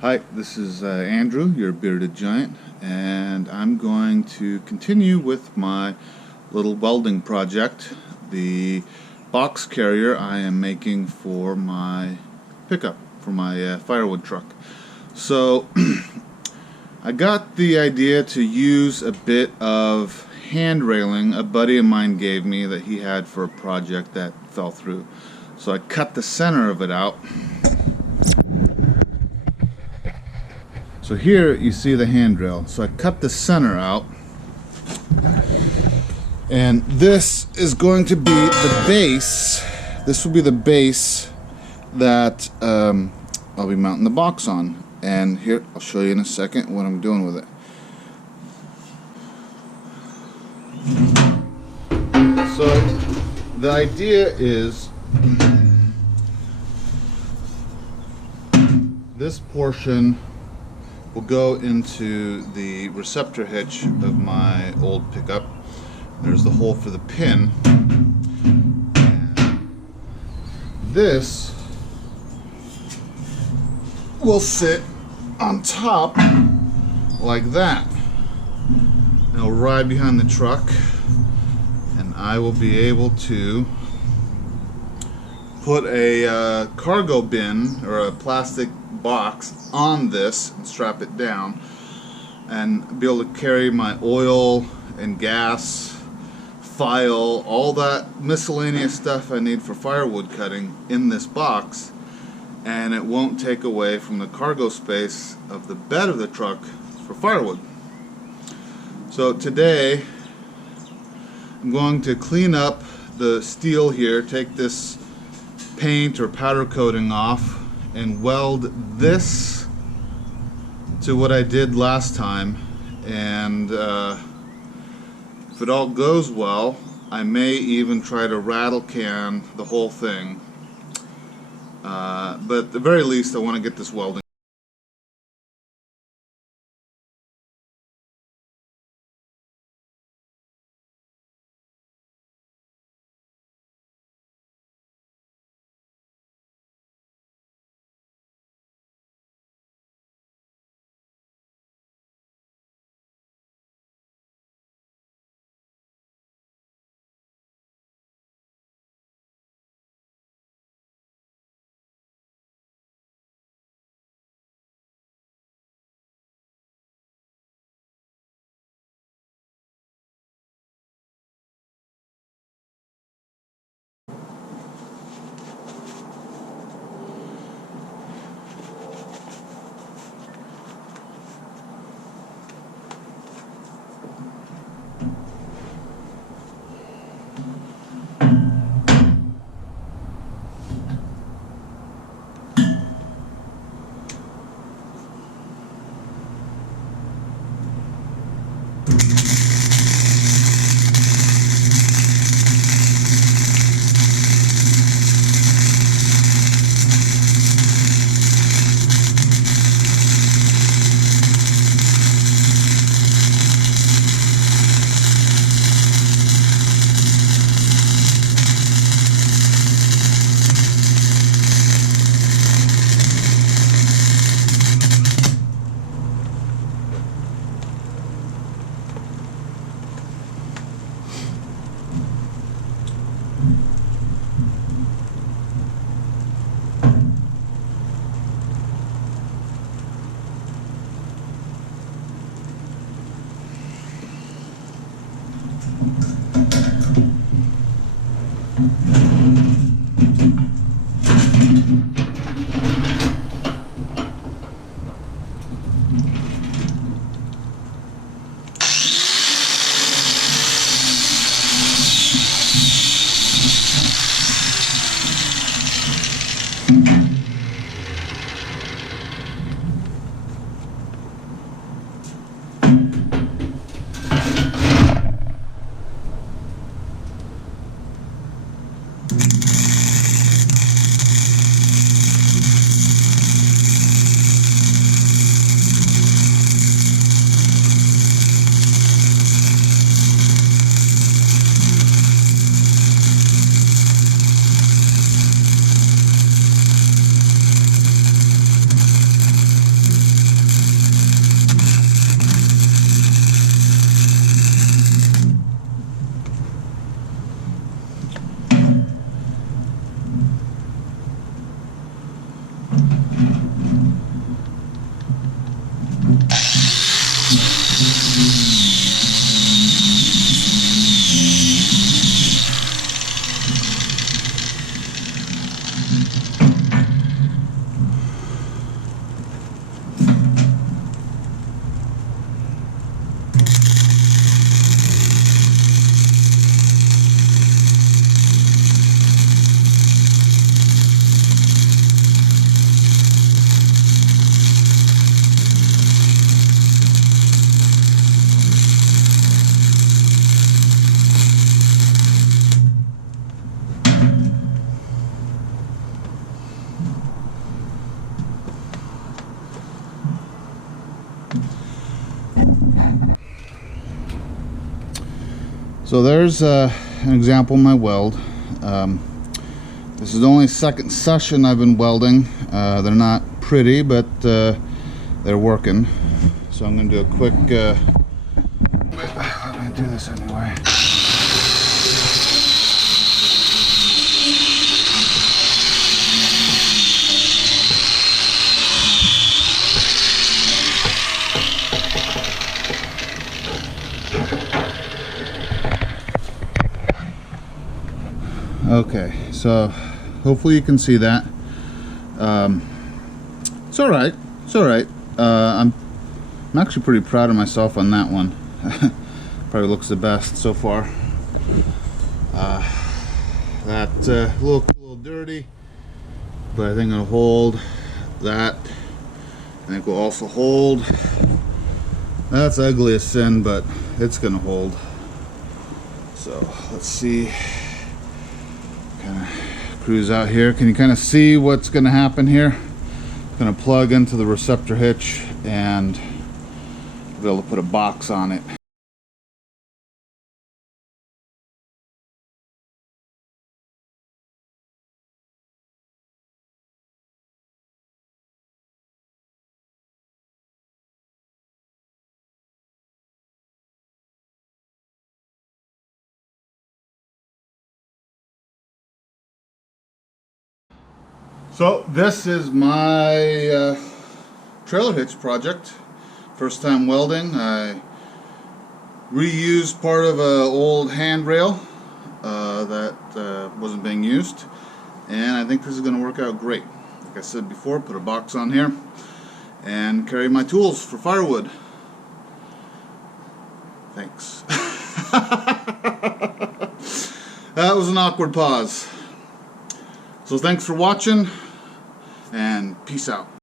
Hi, this is Andrew, your bearded giant, and I'm going to continue with my little welding project, the box carrier I am making for my pickup, for my firewood truck. So I got the idea to use a bit of hand railing a buddy of mine gave me that he had for a project that fell through. So I cut the center of it out. So here you see the handrail. So I cut the center out, and this is going to be the base. This will be the base that I'll be mounting the box on. And here, I'll show you in a second what I'm doing with it. So the idea is this portion will go into the receptor hitch of my old pickup. There's the hole for the pin. And this will sit on top like that. It'll ride behind the truck, and I will be able to put a cargo bin or a plastic box on this and strap it down, and be able to carry my oil and gas, file, all that miscellaneous stuff I need for firewood cutting in this box, and it won't take away from the cargo space of the bed of the truck for firewood. So today I'm going to clean up the steel here, take this paint or powder coating off, and weld this to what I did last time. And if it all goes well, I may even try to rattle can the whole thing. But at the very least, I want to get this welding. So there's an example of my weld. This is the only second session I've been welding. They're not pretty, but they're working. So I'm going to do a quick... I'm going to do this anyway. Okay, so hopefully you can see that. It's all right. It's all right. I'm actually pretty proud of myself on that one. Probably looks the best so far. That little dirty, but I think it'll hold. That I think will also hold. That's ugly as sin, but it's gonna hold. So let's see. Kind of cruise out here. Can you kind of see what's going to happen here? It's going to plug into the receptor hitch and be able to put a box on it. So this is my trailer hitch project. First time welding. I reused part of an old handrail that wasn't being used, and I think this is going to work out great. Like I said before, put a box on here and carry my tools for firewood. Thanks. That was an awkward pause. So thanks for watching, and peace out.